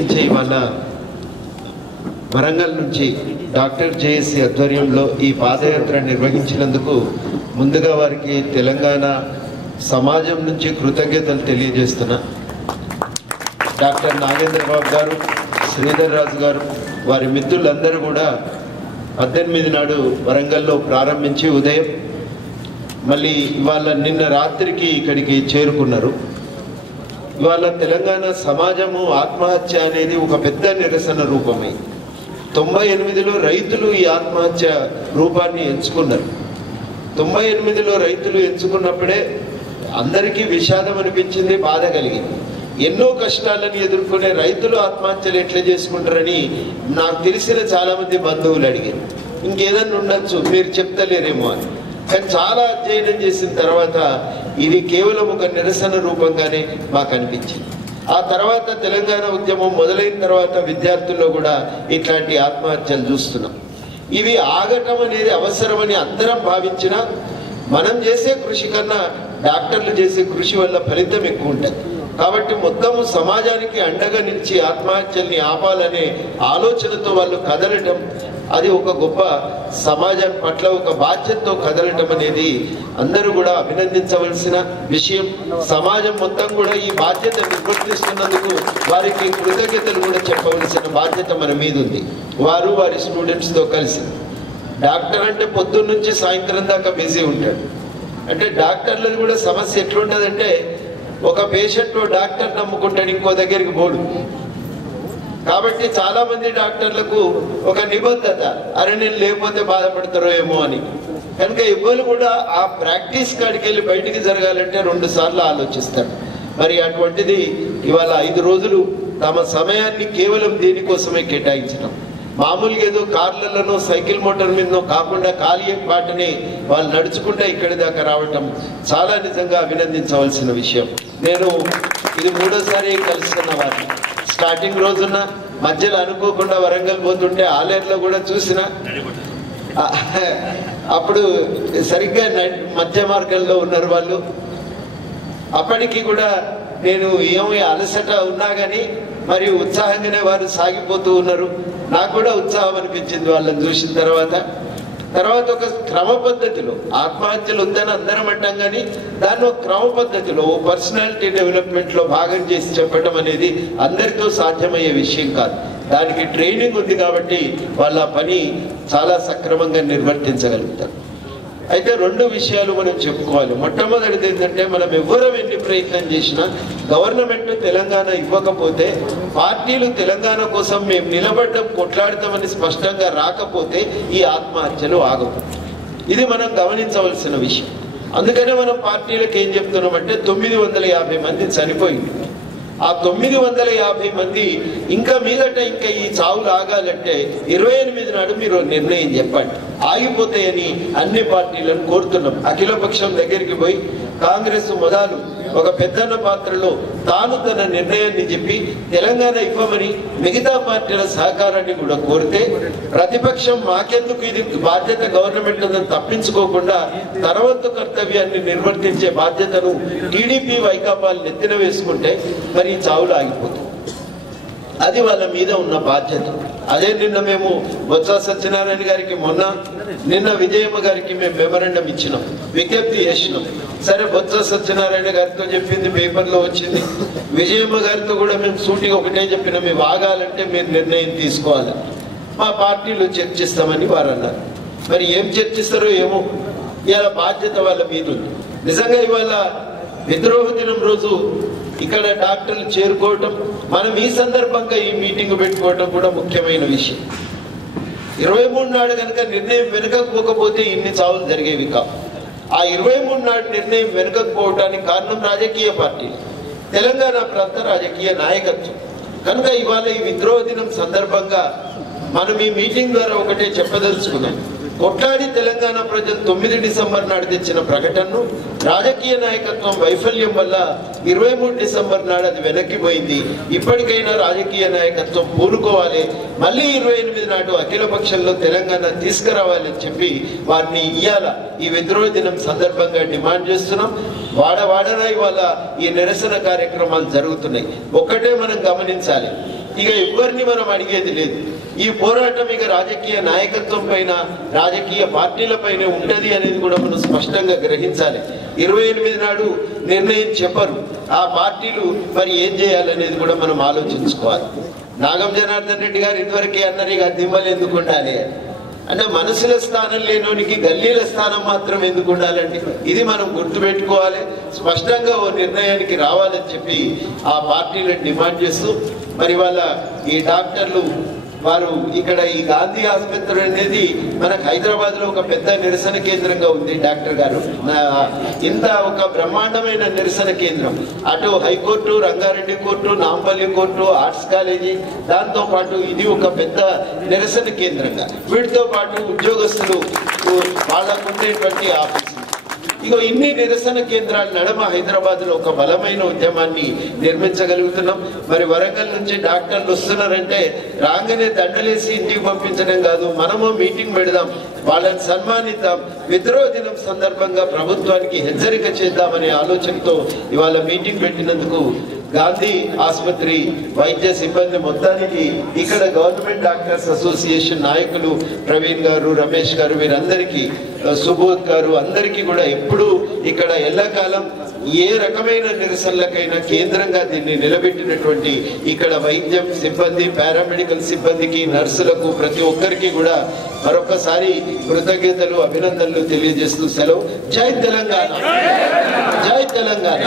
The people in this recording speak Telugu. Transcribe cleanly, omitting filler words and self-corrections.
ఇవాళ వరంగల్ నుంచి డాక్టర్ జేఎస్సీ ఆధ్వర్యంలో ఈ పాదయాత్ర నిర్వహించినందుకు ముందుగా వారికి తెలంగాణ సమాజం నుంచి కృతజ్ఞతలు తెలియజేస్తున్నా. డాక్టర్ నాగేంద్రబాబు గారు, శ్రీధర్ రాజు గారు, వారి మిత్రులందరూ కూడా 18 నాడు వరంగల్లో ప్రారంభించి ఉదయం మళ్ళీ ఇవాళ నిన్న రాత్రికి ఇక్కడికి చేరుకున్నారు. ఇవాళ తెలంగాణ సమాజము ఆత్మహత్య అనేది ఒక పెద్ద నిరసన రూపమై 98లో రైతులు ఈ ఆత్మహత్య రూపాన్ని ఎంచుకున్నారు. 98లో రైతులు ఎంచుకున్నప్పుడే అందరికీ విషాదం అనిపించింది, బాధ కలిగింది. ఎన్నో కష్టాలను ఎదుర్కొనే రైతులు ఆత్మహత్యలు ఎట్లా చేసుకుంటారని నాకు తెలిసిన చాలా మంది బంధువులు అడిగారు. ఇంకేదన్నా ఉండొచ్చు, మీరు చెప్తలేరేమో అని. కానీ చాలా అధ్యయనం చేసిన తర్వాత ఇది కేవలం ఒక నిరసన రూపంగానే మాకు అనిపించింది. ఆ తర్వాత తెలంగాణ ఉద్యమం మొదలైన తర్వాత విద్యార్థుల్లో కూడా ఇట్లాంటి ఆత్మహత్యలు చూస్తున్నాం. ఇవి ఆగటం అనేది అవసరమని అందరం భావించినా మనం చేసే కృషి కన్నా డాక్టర్లు చేసే కృషి వల్ల ఫలితం ఎక్కువ ఉంటుంది. కాబట్టి మొత్తము సమాజానికి అండగా నిలిచి ఆత్మహత్యల్ని ఆపాలనే ఆలోచనతో వాళ్ళు కదలటం, అది ఒక గొప్ప సమాజం పట్ల ఒక బాధ్యతతో కదలటం అనేది అందరూ కూడా అభినందించవలసిన విషయం. సమాజం మొత్తం కూడా ఈ బాధ్యత నిర్వర్తిస్తున్నందుకు వారికి కృతజ్ఞతలు కూడా చెప్పవలసిన బాధ్యత మన మీద ఉంది. వారు వారి స్టూడెంట్స్తో కలిసి. డాక్టర్ అంటే పొద్దున్న నుంచి సాయంత్రం దాకా బిజీ ఉంటాడు. అంటే డాక్టర్లకు కూడా సమస్య ఎట్లుంటుందంటే, ఒక పేషెంట్ డాక్టర్ నమ్ముకుంటాడు, ఇంకో దగ్గరికి పోడు. కాబట్టి చాలా మంది డాక్టర్లకు ఒక నిబద్ధత, అరే నేను లేకపోతే బాధపడతారో ఏమో అని. కనుక ఇవ్వరు కూడా ఆ ప్రాక్టీస్ కాడికి వెళ్ళి బయటికి జరగాలంటే 2 సార్లు ఆలోచిస్తాడు. మరి అటువంటిది ఇవాళ 5 రోజులు తమ సమయాన్ని కేవలం దీనికోసమే కేటాయించడం. మామూలుగా ఏదో కార్లలోనో సైకిల్ మోటార్ మీదనో కాకుండా ఖాళీ పాటని వాళ్ళు నడుచుకుంటే ఇక్కడి దాకా రావటం చాలా నిజంగా అభినందించవలసిన విషయం. నేను ఇది 3వసారి కలుస్తున్న వారిని. స్టార్టింగ్ రోజున మధ్యలో అనుకోకుండా వరంగల్ పోతుంటే ఆలేరులో కూడా చూసిన, అప్పుడు సరిగ్గా మధ్య మార్గంలో ఉన్నారు వాళ్ళు. అప్పటికి కూడా నేను ఏమి అలసట ఉన్నా కానీ మరి ఉత్సాహంగానే వారు సాగిపోతూ ఉన్నారు. నాకు కూడా ఉత్సాహం అనిపించింది వాళ్ళని చూసిన తర్వాత. ఒక క్రమ పద్ధతిలో ఆత్మహత్యలు వద్దని అందరం అంటాం, కానీ దాన్ని ఒక క్రమ పద్ధతిలో పర్సనాలిటీ డెవలప్మెంట్లో భాగం చేసి చెప్పడం అనేది అందరితో సాధ్యమయ్యే విషయం కాదు. దానికి ట్రైనింగ్ ఉంది కాబట్టి వాళ్ళ పని చాలా సక్రమంగా నిర్వర్తించగలుగుతారు. అయితే 2 విషయాలు మనం చెప్పుకోవాలి. మొట్టమొదటిది ఏంటంటే, మనం ఎవ్వరం ఎన్ని ప్రయత్నం చేసినా గవర్నమెంట్ తెలంగాణ ఇవ్వకపోతే, పార్టీలు తెలంగాణ కోసం మేము నిలబడ్డం కొట్లాడతామని స్పష్టంగా రాకపోతే ఈ ఆత్మహత్యలు ఆగవు. ఇది మనం గమనించవలసిన విషయం. అందుకనే మనం పార్టీలకు ఏం చెప్తున్నామంటే, 950 మంది చనిపోయింది. ఆ 950 మంది ఇంకా మీదట ఇంకా ఈ చావులు ఆగాలంటే 28 నాడు మీరు నిర్ణయం చెప్పండి, ఆగిపోతాయని అన్ని పార్టీలను కోరుతున్నాం. అఖిలపక్షం దగ్గరికి పోయి కాంగ్రెస్ మొదలు ఒక పెద్దన్న పాత్రలో తాను తన నిర్ణయాన్ని చెప్పి తెలంగాణ ఇవ్వమని మిగతా పార్టీల సహకారాన్ని కూడా కోరితే, ప్రతిపక్షం మాకెందుకు ఇది బాధ్యత గవర్నమెంట్ ఉందని తప్పించుకోకుండా తన వంతు కర్తవ్యాన్ని నిర్వర్తించే బాధ్యతను టీడీపీ వైకాపాలు నెత్తిన వేసుకుంటే మరి ఈ చావులు ఆగిపోతాయి. అది వాళ్ళ మీద ఉన్న బాధ్యత. అదే నిన్న మేము బొత్స సత్యనారాయణ గారికి, నిన్న విజయమ్మ గారికి మేము మెమరాండం ఇచ్చినాం, విజ్ఞప్తి చేసినాం. సరే, బొత్స సత్యనారాయణ గారితో చెప్పింది పేపర్లో వచ్చింది. విజయమ్మ గారితో కూడా మేము సూటిగా ఒకటే చెప్పినాం, మేము ఆగాలంటే మీరు నిర్ణయం తీసుకోవాలి, మా పార్టీలో చర్చిస్తామని వారు అన్నారు. మరి ఏం చర్చిస్తారో ఏమో, ఇవాళ బాధ్యత వాళ్ళ మీద ఉంది. నిజంగా ఇవాళ విద్రోహ దినం రోజు ఇక్కడ డాక్టర్లు చేరుకోవటం, మనం ఈ సందర్భంగా ఈ మీటింగ్ పెట్టుకోవటం కూడా ముఖ్యమైన విషయం. 23 నాడు కనుక నిర్ణయం వెనకపోకపోతే ఇన్ని చావులు జరిగేవి కావు. ఆ 23 నాడు నిర్ణయం వెనకపోవటానికి కారణం రాజకీయ పార్టీలు, తెలంగాణ ప్రాంత రాజకీయ నాయకత్వం. కనుక ఇవాళ ఈ విద్రోహ దినం సందర్భంగా మనం ఈ మీటింగ్ ద్వారా ఒకటే చెప్పదలుచుకున్నాం. కొట్లాడి తెలంగాణ ప్రజలు 9 డిసెంబర్ నాడు తెచ్చిన ప్రకటనను రాజకీయ నాయకత్వం వైఫల్యం వల్ల 23 డిసెంబర్ నాడు అది వెనక్కిపోయింది. ఇప్పటికైనా రాజకీయ నాయకత్వం పూనుకోవాలి, మళ్ళీ 28 నాడు అఖిల పక్షంలో తెలంగాణ తీసుకురావాలని చెప్పి వారిని ఇయ్యాల ఈ విద్రోహ దినం సందర్భంగా డిమాండ్ చేస్తున్నాం. వాడవాడన ఇవాళ ఈ నిరసన కార్యక్రమాలు జరుగుతున్నాయి. ఒక్కటే మనం గమనించాలి, ఇక ఎవరిని మనం అడిగేది లేదు. ఈ పోరాటం ఇక రాజకీయ నాయకత్వం పైన, రాజకీయ పార్టీల పైన ఉంటది అనేది కూడా మనం స్పష్టంగా గ్రహించాలి. 28 నాడు నిర్ణయం చెప్పరు, ఆ పార్టీలు మరి ఏం చేయాలనేది కూడా మనం ఆలోచించుకోవాలి. నాగం జనార్దన్ రెడ్డి గారు ఇదివరకే అన్నారు, ఇక దిమ్మలు ఎందుకు ఉండాలి అంటే, మనసుల స్థానం లేనోనికి గల్లీల స్థానం మాత్రం ఎందుకు ఉండాలండి? ఇది మనం గుర్తుపెట్టుకోవాలి. స్పష్టంగా ఓ నిర్ణయానికి రావాలని చెప్పి ఆ పార్టీలను డిమాండ్ చేస్తూ, మరి వాళ్ళ ఈ డాక్టర్లు వారు ఇక్కడ ఈ గాంధీ ఆసుపత్రి అనేది మనకు హైదరాబాద్ లో ఒక పెద్ద నిరసన కేంద్రంగా ఉంది. డాక్టర్ గారు ఇంత ఒక బ్రహ్మాండమైన నిరసన కేంద్రం, అటు high court, Rangareddy court, Nampally court, arts college, దాంతో పాటు ఇది ఒక పెద్ద నిరసన కేంద్రంగా, వీటితో పాటు ఉద్యోగస్తులు వాళ్ళకు ఉండేటువంటి ఆఫీసులు, ఇగో ఇన్ని నిరసన కేంద్రాల నడమ హైదరాబాద్ లో ఒక బలమైన ఉద్యమాన్ని నిర్మించగలుగుతున్నాం. మరి వరంగల్ నుంచి డాక్టర్లు వస్తున్నారంటే రాగానే దండలేసి ఇంటికి పంపించడం కాదు, మనము మీటింగ్ పెడదాం, వాళ్ళని సన్మానిద్దాం, విద్రోహ దినం సందర్భంగా ప్రభుత్వానికి హెచ్చరిక చేద్దామనే ఆలోచనతో ఇవాళ మీటింగ్ పెట్టినందుకు గాంధీ ఆసుపత్రి వైద్య సిబ్బంది మొత్తానికి, ఇక్కడ గవర్నమెంట్ డాక్టర్స్ అసోసియేషన్ నాయకులు ప్రవీణ్ గారు, రమేష్ గారు, వీరందరికీ, సుబోధ్ గారు, అందరికీ కూడా ఎప్పుడు ఇక్కడ ఎల్లకాలం ఏ రకమైన నిరసనలకైనా కేంద్రంగా దీన్ని నిలబెట్టినటువంటి ఇక్కడ వైద్యం సిబ్బంది, పారామెడికల్ సిబ్బందికి, నర్సులకు, ప్రతి ఒక్కరికి కూడా మరొకసారి కృతజ్ఞతలు, అభినందనలు తెలియజేస్తూ సెలవు. జై తెలంగాణ, జై తెలంగాణ.